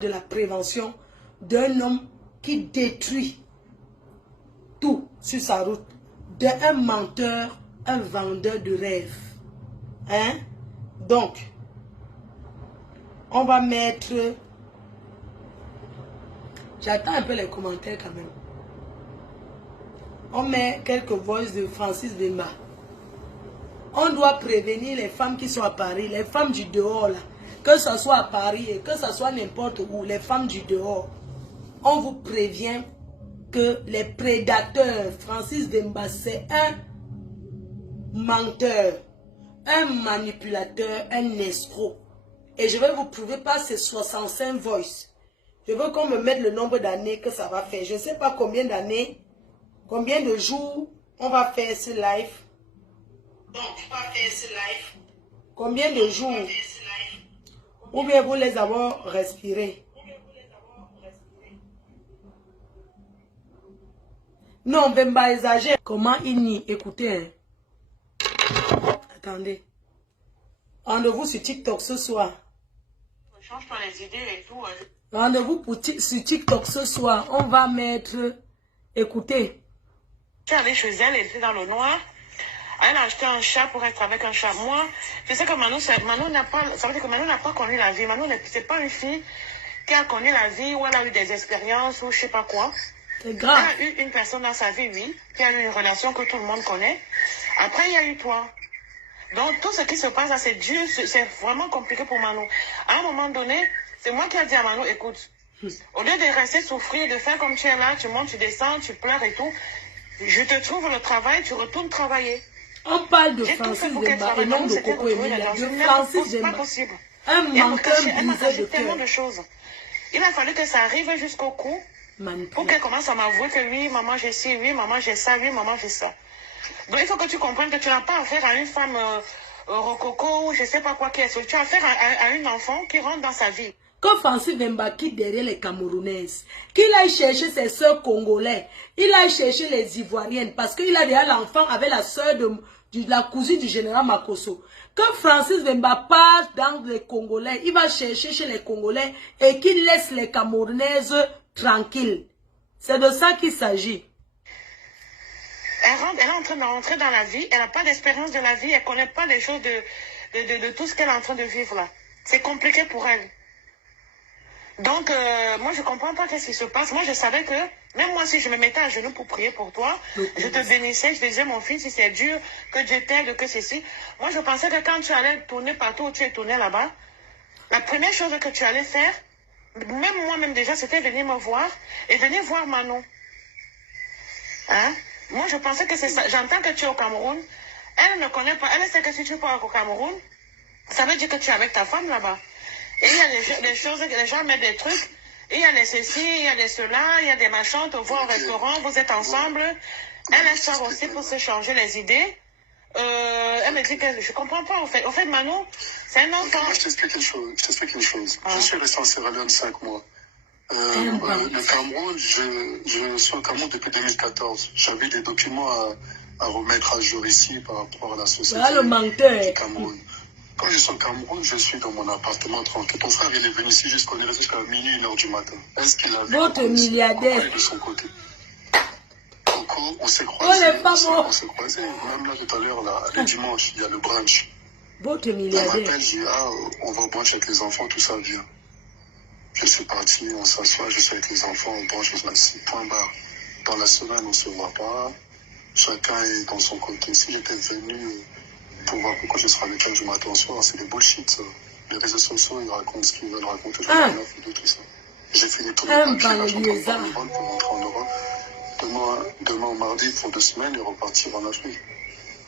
de la prévention d'un homme qui détruit tout sur sa route, d'un menteur, un vendeur de rêves. Hein? Donc, on va mettre... J'attends un peu les commentaires quand même. On met quelques voix de Francis Bemba. On doit prévenir les femmes qui sont à Paris, les femmes du dehors là. Que ce soit à Paris et que ce soit n'importe où, les femmes du dehors. On vous prévient que les prédateurs, Francis Bemba, c'est un menteur, un manipulateur, un escroc. Et je vais vous prouver par ces 65 voices. Je veux qu'on me mette le nombre d'années que ça va faire. Je ne sais pas combien d'années, combien de jours on va faire ce live. Donc, on va faire ce live. Combien de jours? Ou bien vous les avez respirés. Non, Bemba exagère. Comment il nie? Écoutez. Hein. Attendez. Rendez-vous sur TikTok ce soir. Change pas les idées et tout. Hein. Rendez-vous sur TikTok ce soir. On va mettre... Écoutez. Je suis allée chez elle, elle était dans le noir. Elle a acheté un chat pour être avec un chat. Moi, je sais que Manon n'a pas... Ça veut dire que Manon n'a pas connu la vie. Manon, c'est pas une fille qui a connu la vie ou elle a eu des expériences ou je sais pas quoi. C'est grave. Elle a eu une personne dans sa vie, oui, qui a eu une relation que tout le monde connaît. Après, il y a eu toi. Donc, tout ce qui se passe là, c'est dur, c'est vraiment compliqué pour Manon. À un moment donné, c'est moi qui ai dit à Manon, écoute, au lieu de rester souffrir, de faire comme tu es là, tu montes, tu descends, tu pleures et tout, je te trouve le travail, tu retournes travailler. On parle de Francis Bemba et non de Coco Emilia. De Francis Bemba. Un menteur brisé de cœur. De choses. Il a fallu que ça arrive jusqu'au cou pour qu'elle commence à m'avouer que oui, maman j'ai ci, oui, maman j'ai ça, oui, maman j'ai ça. Donc il faut que tu comprennes que tu n'as pas affaire à une femme rococo ou je ne sais pas quoi qui est. Tu as affaire à une enfant qui rentre dans sa vie. Quand Francis Bemba quitte derrière les Camerounaises, qu'il aille chercher ses soeurs congolais, il aille chercher les Ivoiriennes, parce qu'il a déjà l'enfant avec la soeur de la cousine du général Makosso. Quand Francis Bemba part dans les Congolais, il va chercher chez les Congolais et qu'il laisse les Camerounaises tranquilles. C'est de ça qu'il s'agit. Elle est en train d'entrer dans la vie, elle n'a pas d'expérience de la vie, elle ne connaît pas les choses de tout ce qu'elle est en train de vivre là. C'est compliqué pour elle. Donc, moi, je ne comprends pas qu'est-ce qui se passe. Moi, je savais que, même moi, si je me mettais à genoux pour prier pour toi, je te bénissais, je te disais, mon fils, si c'est dur, que Dieu t'aide, que ceci. Moi, je pensais que quand tu allais tourner partout où tu es tourné là-bas, la première chose que tu allais faire, même moi-même déjà, c'était venir me voir et venir voir Manon. Hein? Moi, je pensais que c'est ça. J'entends que tu es au Cameroun. Elle ne connaît pas. Elle sait que si tu pars au Cameroun, ça veut dire que tu es avec ta femme là-bas. Et il y a des choses, les gens mettent des trucs. Et il y a des ceci, il y a des cela, il y a des machins, on te voit au restaurant, vous êtes ensemble. Elle sort aussi pour se changer les idées. Elle me dit que je comprends pas en fait. En fait, Manon, c'est un enfant. Moi, je t'explique une chose. Je suis resté en Sierra Leone 5 mois. Le Cameroun, je suis au Cameroun depuis 2014. J'avais des documents à remettre à jour ici par rapport à la société du Cameroun. Quand je suis au Cameroun, je suis dans mon appartement tranquille. Ton frère, il est venu ici jusqu'à minuit, 1h du matin. Est-ce qu'il a vu votre milliardaire de son côté? Coco, on s'est croisés. On s'est croisés. Même là, tout à l'heure, le dimanche, il y a le brunch. Votre On milliardaire. m'appelle, je dis, on va au brunch avec les enfants, tout ça vient. Je suis parti, on s'assoit, je suis avec les enfants, on branche ici. Point barre. Dans la semaine, on ne se voit pas. Chacun est dans son côté. Si j'étais venu pour voir pourquoi je serai avec elle du matin au soir, c'est des bullshit, ça. Les réseaux sociaux, ils racontent ce qu'ils veulent raconter. Tout ça. J'ai fini tout le papier, là, je suis en train de pour rentrer en Europe. Demain, mardi, pour 2 semaines, et repartir en Afrique.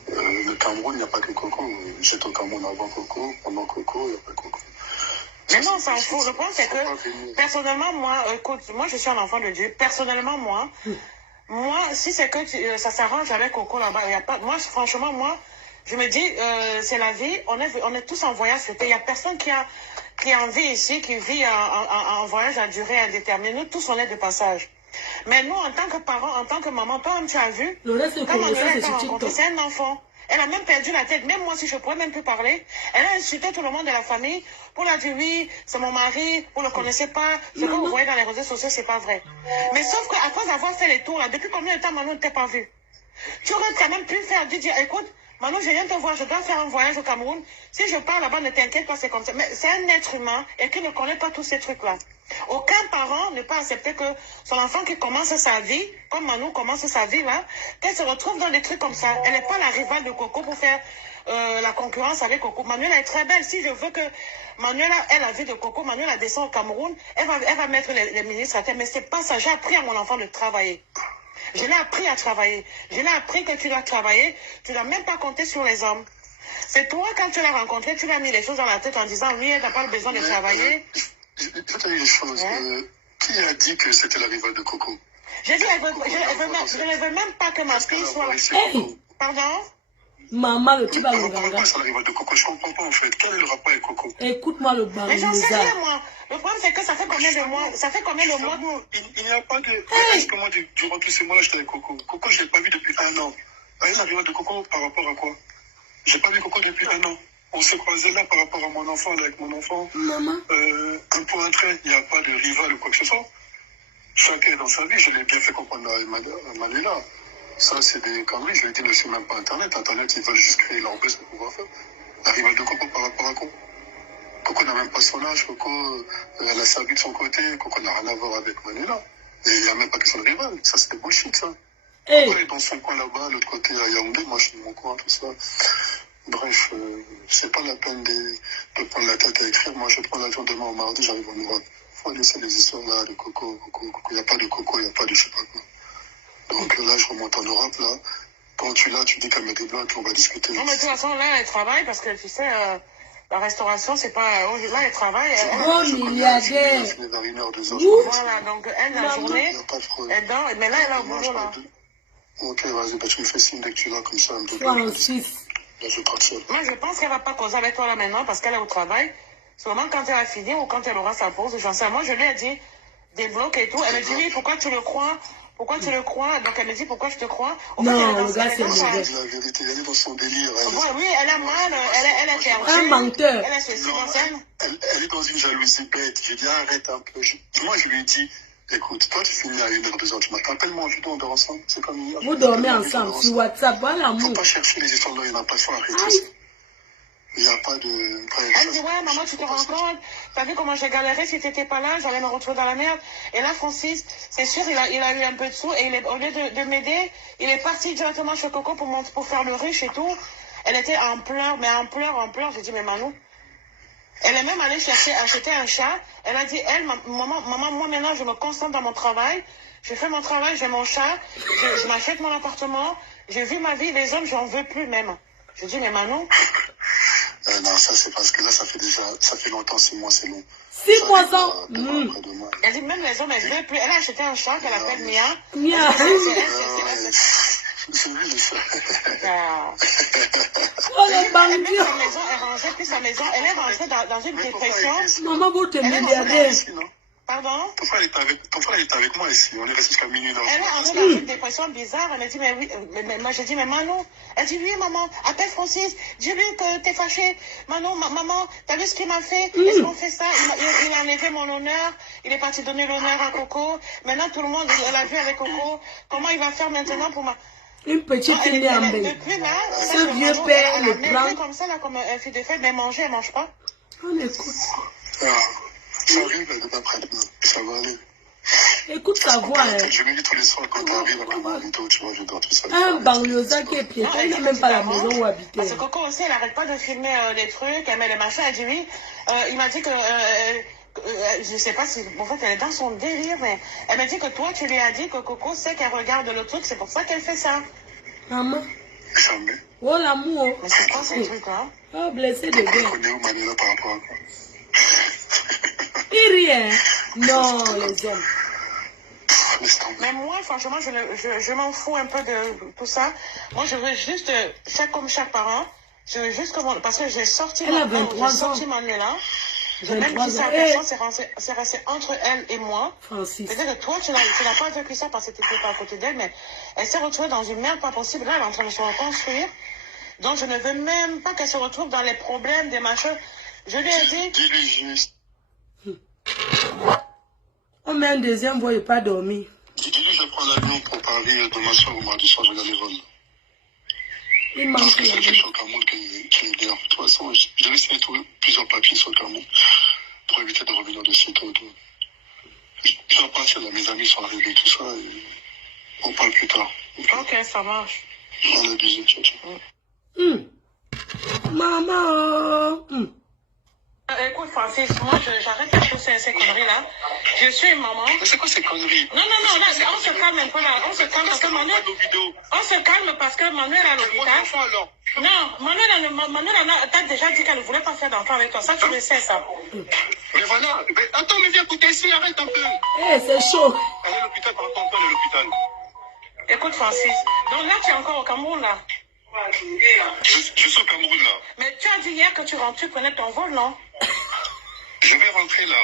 Le Cameroun, il n'y a pas que Coco. J'étais au Cameroun avant Coco, pendant Coco, il n'y a pas Coco. Mais non, on s'en fout. Le point, c'est que, personnellement, moi, écoute, moi, je suis un enfant de Dieu. Personnellement, moi, si c'est que ça s'arrange avec Coco là-bas, il n'y a pas. Moi, franchement, moi, je me dis, c'est la vie. On est tous en voyage. Il n'y a personne qui est en vie ici, qui vit en voyage à durée indéterminée. Nous, tous, on est de passage. Mais nous, en tant que parents, en tant que maman, toi, tu as vu, le reste de comme on c'est c'est un enfant. Elle a même perdu la tête. Même moi, si je ne pourrais même plus parler, elle a insulté tout le monde de la famille pour la dire oui, c'est mon mari, vous ne le connaissez pas. Ce que vous voyez dans les réseaux sociaux, c'est pas vrai. Mais sauf qu'après avoir fait les tours, là, depuis combien de temps Manon ne t'a pas vu? Tu aurais quand même pu faire, dire, écoute, Manon, je viens te voir, je dois faire un voyage au Cameroun. Si je pars là-bas, ne t'inquiète pas, c'est comme ça. Mais c'est un être humain et qui ne connaît pas tous ces trucs-là. Aucun parent ne peut accepter que son enfant qui commence sa vie, comme Manon commence sa vie là, qu'elle se retrouve dans des trucs comme ça. Elle n'est pas la rivale de Coco pour faire la concurrence avec Coco. Manuela est très belle. Si je veux que Manuela ait la vie de Coco, Manuela descend au Cameroun, elle va mettre les ministres à terre. Mais c'est pas ça. J'ai appris à mon enfant de travailler. Je l'ai appris à travailler. Je l'ai appris que tu dois travailler. Tu ne dois même pas compter sur les hommes. C'est toi, quand tu l'as rencontré, tu lui as mis les choses dans la tête en disant, oui, elle n'a pas besoin de travailler. Je vais te dire une chose. Qui a dit que c'était la rivale de Coco? J'ai dit, je ne veux même pas que ma fille soit là. Hey. Pardon? Maman, le type à Comment l'Ouganda. c'est la rivale de Coco? Je comprends pas en fait. Quel est le rapport avec Coco? Écoute-moi le Mais j'en sais barouza. rien, moi. Le problème, c'est que ça fait combien de mois? Ça fait combien de mois? Il n'y a pas de... Est-ce que moi, durant tous ces mois-là, j'étais avec Coco? Coco, je ne l'ai pas vu depuis 1 an. Elle la rivale de Coco par rapport à quoi? Je n'ai pas vu Coco depuis 1 an. On s'est croisés là par rapport à mon enfant, là, avec mon enfant. Maman. Un point, un trait, il n'y a pas de rival ou quoi que ce soit. Chacun dans sa vie, je l'ai bien fait comprendre à Manuela. Ça, c'est des conneries. Je lui ai dit, ne suis même pas Internet. Internet, ils veulent juste créer leur buzz pour pouvoir faire. La rivale de Coco par rapport à quoi? Coco n'a même pas son âge. Coco, elle a sa vie de son côté. Coco n'a rien à voir avec Manuela. Et il n'y a même pas question de rival. Ça, c'est des bullshit, ça. Hey. Coco est dans son coin là-bas, l'autre côté à Yaoundé. Moi, je suis dans mon coin, tout ça. Bref, c'est pas la peine de prendre la tête à écrire. Moi, je prends l'avion demain au mardi, j'arrive en Europe. Faut laisser les histoires là de Coco. Il n'y a pas de Coco, il n'y a pas de je sais pas quoi. Donc là, je remonte en Europe, là. Quand tu l'as, tu dis qu'elle met des blancs, on va discuter. Non, mais de toute façon, là, elle travaille parce que, tu sais, la restauration, c'est pas... Là, elle travaille. Gros milliardaire. Je vais vers 1 heure, 2 heures. Voilà, donc elle, la journée, Il n'y a pas de problème. elle dort. Mais là, elle est au boulot, là. Ok, vas-y, bah, tu me fais signe dès que tu l'as, comme ça, un peu. Francis. Là, je pars seul. Moi, je pense qu'elle va pas causer avec toi là maintenant parce qu'elle est au travail. Seulement quand elle a fini ou quand elle aura sa pause, j'en sais. Moi, je lui ai dit, débloque et tout. Elle me dit, oui, pourquoi tu le crois? Pourquoi tu le crois? Donc elle me dit, pourquoi je te crois? Au fait, Non, elle est dans- le gars, elle est c'est dans mauvais. sa- La vérité, elle est dans son délire. Oui, elle a mal, elle est perdue. Un menteur. Elle est ceci Non, dans elle. elle est dans une jalousie bête. J'ai dit, arrête un peu. Moi, je lui ai dit, écoute, toi, tu finis à 1 heure, 2 heures du matin. Appelle-moi, on dort ensemble. C'est comme hier. Vous dormez Appelle-moi, ensemble sur WhatsApp. Voilà, Faut l'amour. pas chercher les histoires là, il n'y en a pas. Faut arrêter ça. Aïe. Il n'y a pas de... Elle me dit, ouais, maman, tu te rends compte? T'as vu comment j'ai galéré? Si t'étais pas là, j'allais me retrouver dans la merde. Et là, Francis, c'est sûr, il a eu un peu de sous et au lieu de m'aider, il est parti directement chez Coco pour faire le riche et tout. Elle était en pleurs, mais en pleurs. J'ai dit, mais Manou, elle est même allée acheter un chat. Elle a dit, maman, moi maintenant, je me concentre dans mon travail. Je fais mon travail, j'ai mon chat. Je m'achète mon appartement. J'ai vu ma vie. Les hommes, j'en veux plus même. Je dis, mais Manou... non, ça, c'est parce que là, ça fait longtemps, 6 mois, c'est long. 6 mois sans. Après-demain. Elle dit, même les hommes, elles veulent plus. Elle a acheté un chat qu'elle appelle Mia. Mia. C'est lui, le chat. Ah. Oh, le Même bandit. sa maison, elle rangeait plus sa maison. Elle est rentrée dans une dépression. Maman, vous te Elle est milliardaire. Ici, non? Pardon? Ton frère est avec moi ici. On est resté jusqu'à minuit dans Elle est rentrée dans une dépression bizarre. Elle m'a dit, mais oui, mais moi j'ai dit, mais Manon. Elle dit, oui, maman, appelle Francis. Dis-lui que t'es fâchée. Manon, maman, t'as vu ce qu'il m'a fait? Est-ce qu'on fait ça? Il a enlevé mon honneur. Il est parti donner l'honneur à Coco. Maintenant, tout le monde, elle a vu avec Coco. Comment il va faire maintenant pour ma... Une petite merde. Depuis là, Ce vieux père le prend. comme ça, là, comme un fille de fête, mais manger, elle mange pas. On écoute. Ça arrive, elle est après-demain. Ça va aller. Écoute sa voix. Hein. Je me dis tous les soirs quand t'arrives après mon vidéo, tu vois, je dors tout seul. Un banlieusard qui est piéton. Il n'a même pas la maison où habiter. Parce que Coco aussi, elle arrête pas de filmer les trucs, elle met les machins, elle dit oui. Il m'a dit que, je sais pas si, en fait, elle est dans son délire, mais elle m'a dit que toi, tu lui as dit que Coco sait qu'elle regarde le truc, c'est pour ça qu'elle fait ça. Maman. Jamais. Oh, l'amour. Mais c'est quoi ce truc, hein? Oh, blessé de Tu guerre. connais où Manuela par rapport à quoi? Il rien. Non, les hommes. Laisse tomber. Mais moi, franchement, je m'en fous un peu de tout ça. Moi, je veux juste, comme chaque parent, je veux juste comment, parce que j'ai sorti Elle a 23 ans. Manuela. 23 Même si ans. sa personne, c'est resté entre elle et moi. Francis. C'est-à-dire que toi, tu n'as pas vécu ça parce que tu n'étais pas à côté d'elle, mais elle s'est retrouvée dans une merde pas possible. Là, elle est en train de se reconstruire. Donc, je ne veux même pas qu'elle se retrouve dans les problèmes, des machins. Je lui ai dit... Dis-lui juste. On met un deuxième voix et pas dormir. Dis-lui, je prends l'avion pour parler de ma soeur au mardi soir, je vais aller vendre. Il Parce manque que c'est la quelque vie. chose au Cameroun qui me dérange. De toute façon, je vais essayer de trouver plusieurs papiers sur le Cameroun pour éviter de revenir de ce taux. Je vais partir là, mes amis sont arrivés, tout ça, et on parle plus tard. Ok, ça marche. On a bisous, ciao, ciao. Maman. Écoute, Francis, moi, j'arrête de tous ces conneries-là. Je suis une maman. Mais c'est quoi ces conneries? Non, là, on se calme un peu là. On se calme parce que Manu... On se calme parce que Manu est à l'hôpital. Non, Manu t'as déjà dit qu'elle ne voulait pas faire d'enfant avec toi. Ça, tu le sais, ça. Mais voilà, mais attends, mais viens écouter ici, arrête un peu. Eh, c'est chaud. Elle est à l'hôpital, par contre, elle est à l'hôpital. Écoute, Francis, donc là, tu es encore au Cameroun, là. Je suis au Cameroun, là. Mais tu as dit hier que tu prenais ton vol, non? Je vais rentrer, là.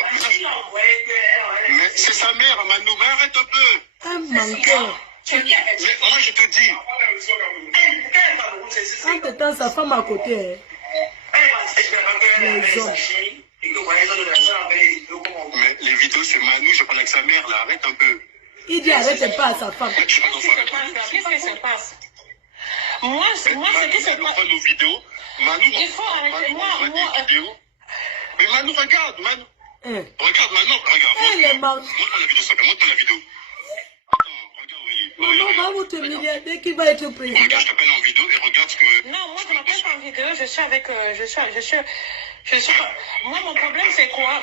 Mais c'est sa mère, Manu, mais arrête un peu. Un menteur. Mais moi, je te dis. Entre temps, sa femme à côté. Les hommes. Mais les vidéos, c'est Manu, je parle avec sa mère, là. Arrête un peu. Il dit arrête pas à sa femme. Qu'est-ce qui se passe? Moi, ce qui se passe... nos vidéos. Manu, il faut arrêter. Moi... Mais Manu, regarde, Manu. Regarde, Manu, regarde. Elle est morte. Montre la vidéo, ça montre la vidéo. Attends, regarde, oui. Maman va vous te milliarder qui va être président. Regarde, je t'appelle en vidéo et regarde ce que... Non, moi, je m'appelle pas en vidéo, je suis avec... Moi, mon problème, c'est quoi?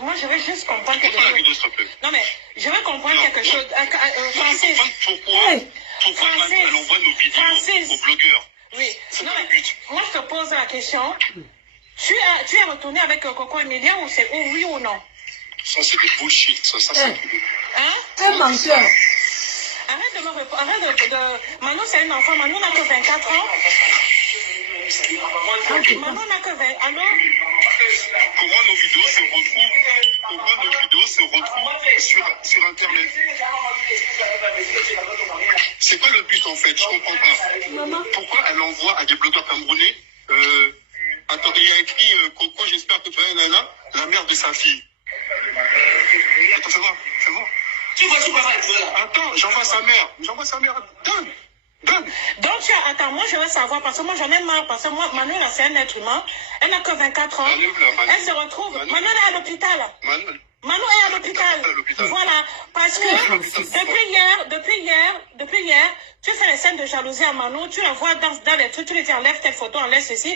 Moi, je veux juste comprendre quelque Montre la chose. vidéo, s'il te plaît. Non, mais je veux comprendre quelque chose. Francis. Pourquoi Manu, elle envoie nos vidéos aux blogueurs? Oui. C'est Non, pas le mais but. moi, je te pose la question. Tu es retourné avec Coco Emilia ou c'est oui ou non? Ça, c'est des bullshit. Ça, c'est... Hein? Un menteur. Arrête de me répondre. Arrête de... Manu, c'est un enfant. Manu n'a que 24 ans. Manu n'a que 20 ans. Allô? Comment nos vidéos se retrouvent sur Internet? C'est quoi le but en fait? Je comprends pas. Maman. Pourquoi elle envoie à des blogueurs camerounais attends, il y a écrit Coco, j'espère que tu vas la mère de sa fille. Attends, fais voir. Attends, j'envoie sa mère. Donne. Donc, attends, moi je veux savoir, parce que moi j'en ai marre, parce que moi, Manu, là, c'est un être humain, elle n'a que 24 ans, elle se retrouve, Manu est à l'hôpital. Manu est à l'hôpital. Voilà, parce que depuis hier, tu fais les scènes de jalousie à Manu, tu la vois dans les trucs, tu lui dis enlève tes photos, enlève ceci,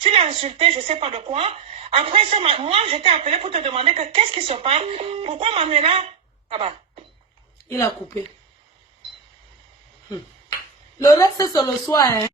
tu l'as insulté, je sais pas de quoi. Après ça, moi je t'ai appelé pour te demander que qu'est-ce qui se passe, pourquoi Manu est là? Ah bah. Il a coupé. Le reste, c'est sur le soir, hein.